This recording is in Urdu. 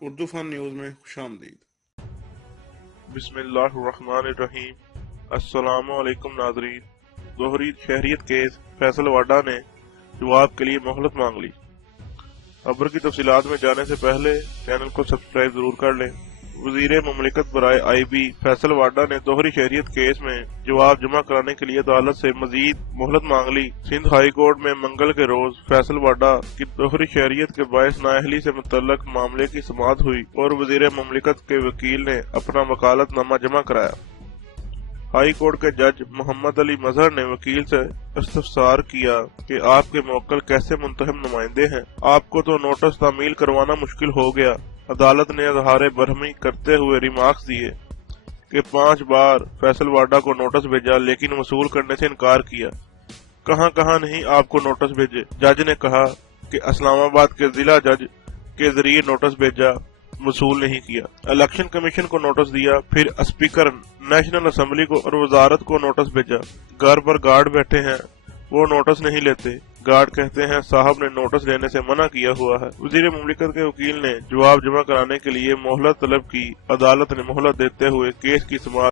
اردو فن نیوز میں خوش آمدید۔ بسم اللہ الرحمن الرحیم۔ السلام علیکم ناظرین۔ دوہری شہریت کیس فیصل واڈا نے جواب کے لیے مہلت مانگ لی۔ خبر کی تفصیلات میں جانے سے پہلے چینل کو سبسکرائب ضرور کر لیں۔ وزیر مملکت برائے آئی بی فیصل واڈا نے دوہری شہریت کیس میں جواب جمع کرانے کے لیے عدالت سے مزید مہلت مانگ لی۔ سندھ ہائی کورٹ میں منگل کے روز فیصل واڈا کی دوہری شہریت کے باعث نااہلی سے متعلق معاملے کی سماعت ہوئی اور وزیر مملکت کے وکیل نے اپنا وکالت نامہ جمع کرایا۔ ہائی کورٹ کے جج محمد علی مظہر نے وکیل سے استفسار کیا کہ آپ کے موکل کیسے منتخب نمائندے ہیں، آپ کو تو نوٹس تعمیل کروانا مشکل ہو گیا۔ عدالت نے اظہار برہمی کرتے ہوئے ریمارکس دیے کہ 5 بار فیصل واڈا کو نوٹس بھیجا لیکن وصول کرنے سے انکار کیا۔ کہاں کہاں نہیں آپ کو نوٹس بھیجے۔ جج نے کہا کہ اسلام آباد کے ضلع جج کے ذریعے نوٹس بھیجا، وصول نہیں کیا۔ الیکشن کمیشن کو نوٹس دیا، پھر اسپیکر نیشنل اسمبلی کو اور وزارت کو نوٹس بھیجا۔ گھر پر گارڈ بیٹھے ہیں، وہ نوٹس نہیں لیتے۔ گارڈ کہتے ہیں صاحب نے نوٹس لینے سے منع کیا ہوا ہے۔ وزیر مملکت کے وکیل نے جواب جمع کرانے کے لیے مہلت طلب کی۔ عدالت نے مہلت دیتے ہوئے کیس کی سماعت